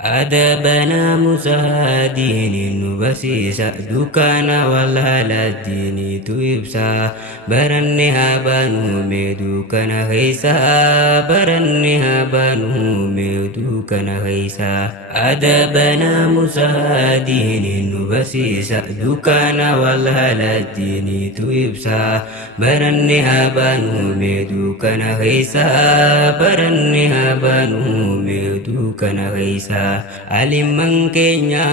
أدبنا مسادين نبسيسا دكانا والهلا الدين تيبسا برنها بانو ميدو كان هيسا برنها بانو ميدو كان هيسا أدبنا مسادين نبسيسا دكانا والهلا الدين تيبسا برنها بانو ميدو كان هيسا برنها بانو ميدو كان هيسا aliman keenya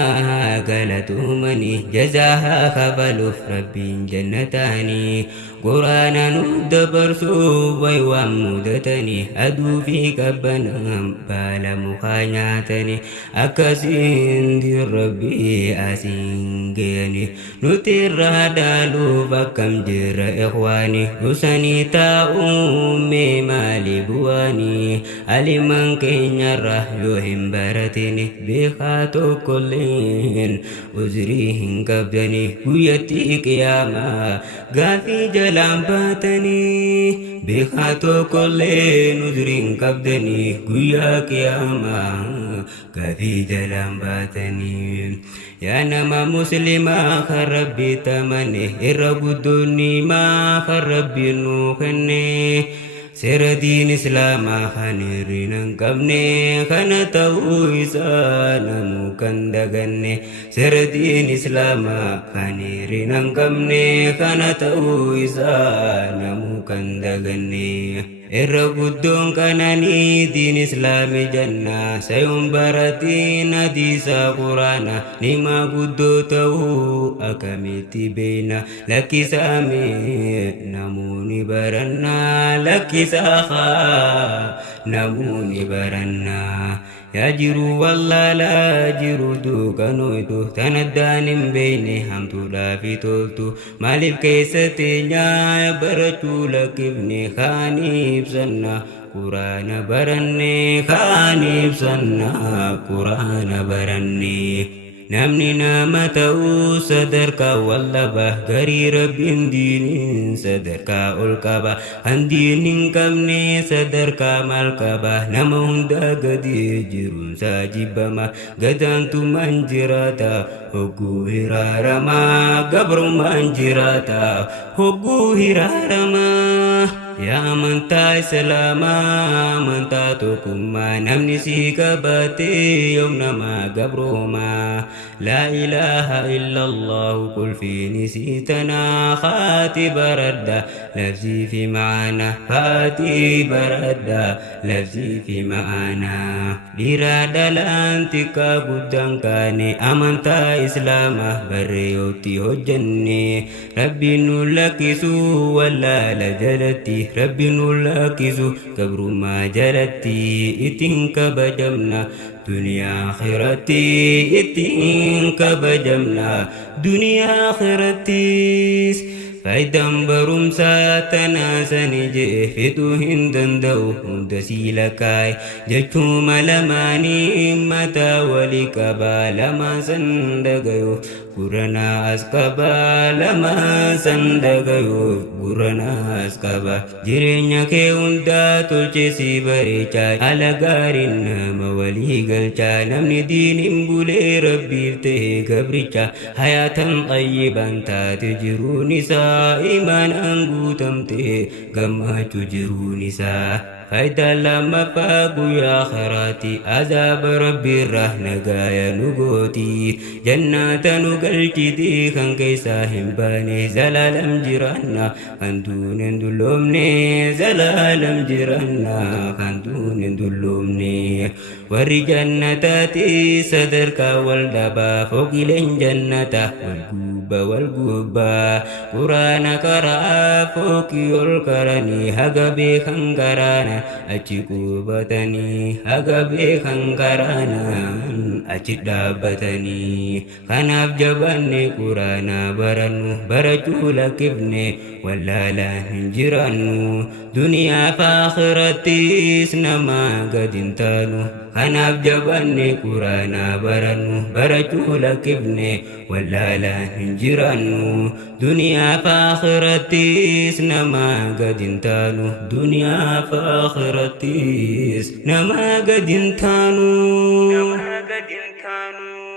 galatumani jazaha kabaluf rabbin jannatani qur'ana nu dabarsu waywa mudatani adu fi kabbanam bala mukhanyatani akasin di rabbi asingeni nutirra dalu bakam jira ikhwani usani ta ummi mali buani aliman kenya rahluhim barati بخاتو كلين وزريهن قبدني ويتي قياما غافي جلام باتني بخاتو كلين وزريهن قبدني ويا قياما غافي جلام باتني يا نما مسلما خربي تمني الربدوني ما خربي نوخني Sera din Islam khanirin kabne khana tau isa namu kandaganne Sera din Islam khanirin kabne khana tau isa namu kandaganne Erra guddon kanani din Islam janna sayum baratin hadisa Qur'ana nima guddo tau akamiti beina laki sami namuni baranna laki saha namuni baranna yajiru walla la jiru du kanu itu tanadanim beine hamtu la fitoltu malif kaisatinya baratu lakibni khanib sanna Qur'ana baranne khanib sanna Qur'ana baranne namni nama ta'u sadarka wallabah gari rabbin dinin sadarka ulkabah handinin kamne sadarka malkabah nama hunda gadi jirun sajibama gadantu manjirata hoggu hirarama gabru manjirata hoggu hirarama Ya manta selama manta tukuma namni sikabati yom nama gabroma La ilaha illallah kul fi nisitana khati baradda lafzi fi ma'ana khati baradda lafzi fi ma'ana Dirada lantika buddang kane amanta islamah barayoti hojjanne Rabbi nulakisu wala la jalati Rabbi nulakisu kabru ma jalati itin kabajamna dunia akhirati itin kabajamna dunia akhiratis Faidam barumsa tanasani jefitu hindandau hunda silakai jechu malamani mata walikaba lama sandagayo Gurana askaba lama sandagayo Gurana askaba jirenya ke unda tulche si baricha alagarin nama wali galcha namni dinin bule rabbi te gabricha hayatan tayyiban taati jiru nisa iman anggutamte gamma tujiru nisa Faida lama pagu ya kharati azab rabbi rahna gaya nugoti jannata nugalchiti kan kaisa himbane zalalam jiranna kantunen dulumne zalalam jiranna kantunen dulumne wari jannatati sadarka wal daba fokilen jannata wal guba Qur'ana kara fokiol karani hagabe kangarana achi kubatani hagabe kangarana achi dabatani kanaf jabanne Qur'ana baranu barachula kibne wallala hinjiranu dunia fa akhiratis nama gadintanu kanaf jabanne Qur'ana baranu barachula kibne wallala hinjiranu dunia fa akhiratis nama gadintanu dunia fa akhiratis nama gadintanu بد كانوا